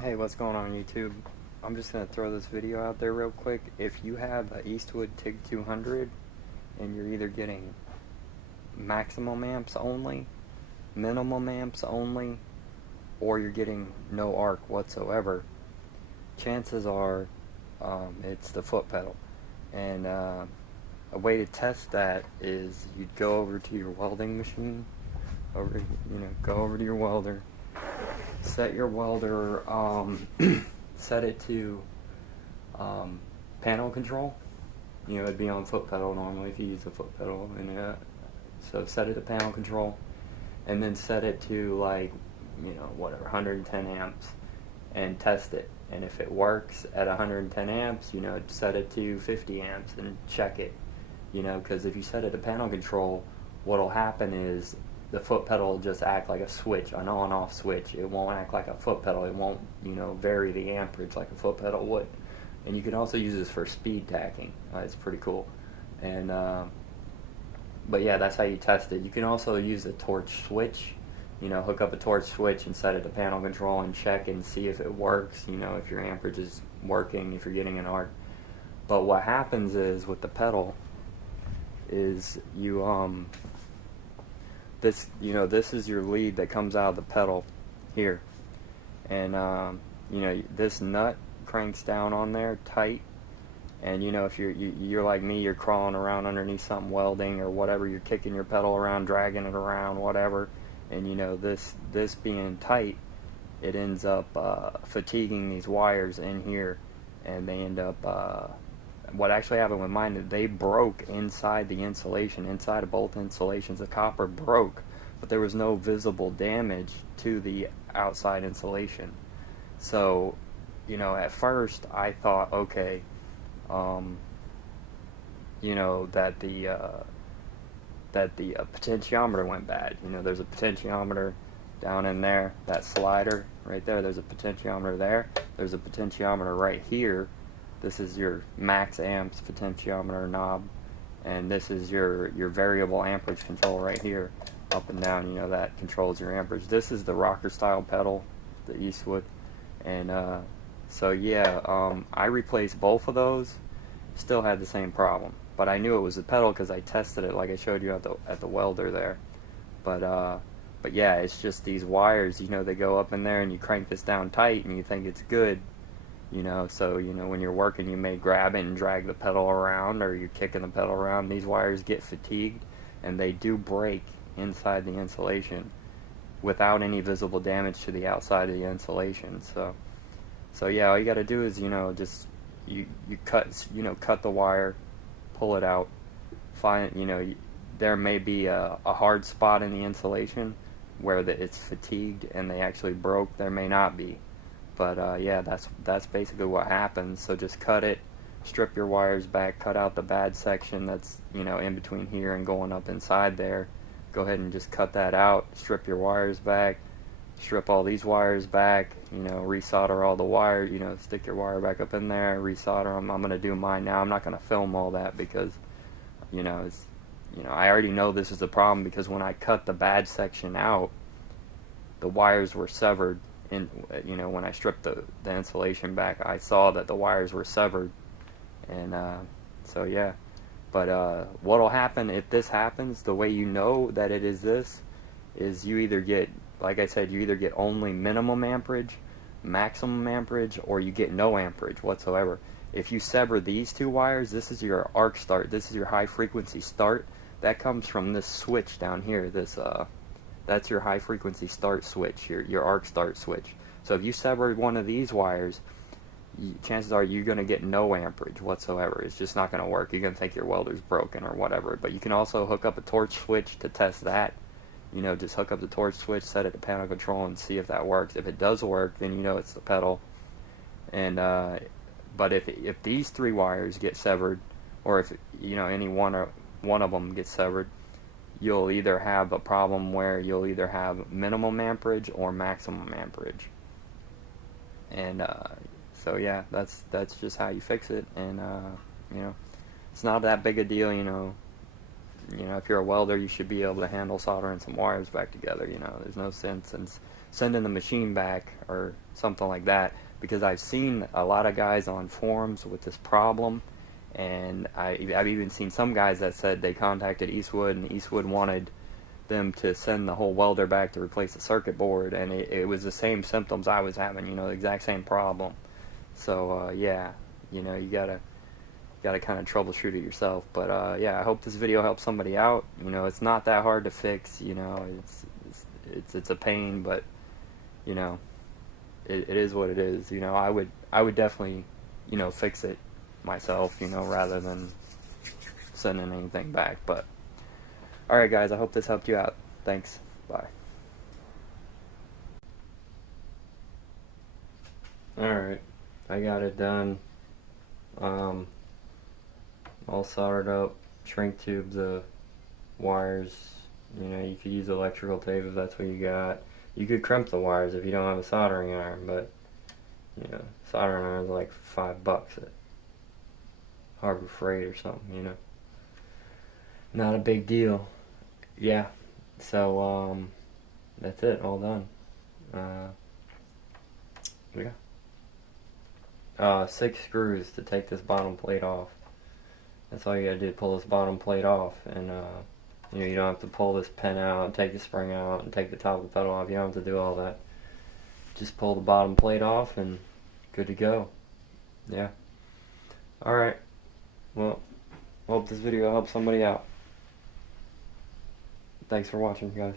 Hey, what's going on YouTube? I'm just going to throw this video out there real quick. If you have a Eastwood TIG 200 and you're either getting maximum amps only, minimum amps only, or you're getting no arc whatsoever, chances are it's the foot pedal. And a way to test that is you'd go over to your welding machine, go over to your welder, set your welder, set it to panel control. It'd be on foot pedal normally if you use a foot pedal, and so set it to panel control, and then set it to like, whatever, 110 amps, and test it. And if it works at 110 amps, set it to 50 amps and check it. Because if you set it to panel control, what'll happen is the foot pedal will just act like a switch, an on-off switch. It won't act like a foot pedal. It won't, vary the amperage like a foot pedal would. And you can also use this for speed tacking. It's pretty cool. And but yeah, that's how you test it. You can also use a torch switch. Hook up a torch switch and set it to panel control and check and see if it works. If your amperage is working, if you're getting an arc. But what happens is with the pedal is this is your lead that comes out of the pedal here, and this nut cranks down on there tight, and if you're like me, you're crawling around underneath something welding or whatever, you're kicking your pedal around, dragging it around, whatever, and this being tight, it ends up fatiguing these wires in here, and they end up what actually happened with mine, they broke inside the insulation, inside of both insulations. The copper broke, but there was no visible damage to the outside insulation. So, at first I thought, okay, that the potentiometer went bad. There's a potentiometer down in there, that slider right there. There's a potentiometer there. There's a potentiometer right here. This is your max amps potentiometer knob, and this is your variable amperage control right here, up and down. That controls your amperage. This is the rocker style pedal, the Eastwood, and so yeah, I replaced both of those. Still had the same problem, but I knew it was the pedal because I tested it, like I showed you at the welder there. But yeah, it's just these wires. They go up in there, and you crank this down tight, and you think it's good. So when you're working, you may grab it and drag the pedal around, or you're kicking the pedal around. These wires get fatigued, and they do break inside the insulation without any visible damage to the outside of the insulation. So yeah, all you got to do is just you cut the wire, pull it out, find there may be a hard spot in the insulation where it's fatigued and they actually broke. There may not be. But yeah, that's basically what happens. So just cut it, strip your wires back, cut out the bad section that's in between here and going up inside there. Go ahead and just cut that out, strip your wires back, strip all these wires back, resolder all the wires, stick your wire back up in there, resolder them. I'm going to do mine now. I'm not going to film all that because I already know this is the problem, because when I cut the bad section out, the wires were severed. When I stripped the insulation back, I saw that the wires were severed, and so yeah. But what'll happen if this happens, the way you know that it is this, is you either get, like I said, you either get only minimum amperage, maximum amperage, or you get no amperage whatsoever. If you sever these two wires, this is your arc start, this is your high frequency start, that comes from this switch down here, that's your high frequency start switch, your arc start switch. So if you sever one of these wires, chances are you're going to get no amperage whatsoever. It's just not going to work. You're going to think your welder's broken or whatever. But you can also hook up a torch switch to test that. Just hook up the torch switch, set it to panel control, and see if that works. If it does work, then it's the pedal. And but if these three wires get severed, or if any one of them gets severed, you'll either have a problem where you'll either have minimum amperage or maximum amperage. And so yeah, that's just how you fix it. And it's not that big a deal. you know, if you're a welder, you should be able to handle soldering some wires back together. You know, there's no sense in sending the machine back or something like that, because I've seen a lot of guys on forums with this problem, and I've even seen some guys that said they contacted Eastwood, and Eastwood wanted them to send the whole welder back to replace the circuit board, and it was the same symptoms I was having, you know, the exact same problem. So yeah, you know, you gotta kind of troubleshoot it yourself. But yeah, I hope this video helps somebody out. You know, it's not that hard to fix. You know, it's a pain, but you know, it is what it is. You know, I would definitely, you know, fix it myself, you know, rather than sending anything back. But alright guys, I hope this helped you out. Thanks. Bye. Alright, I got it done. All soldered up, shrink tube the wires. You know, you could use electrical tape if that's what you got. You could crimp the wires if you don't have a soldering iron, but you know, soldering irons are like $5 at Harbor Freight or something, you know. Not a big deal. Yeah. So that's it, all done. Yeah. 6 screws to take this bottom plate off. That's all you gotta do, pull this bottom plate off, and you know, you don't have to pull this pin out and take the spring out and take the top of the pedal off. You don't have to do all that. Just pull the bottom plate off and good to go. Yeah. Alright. Well, hope this video helps somebody out. Thanks for watching, guys.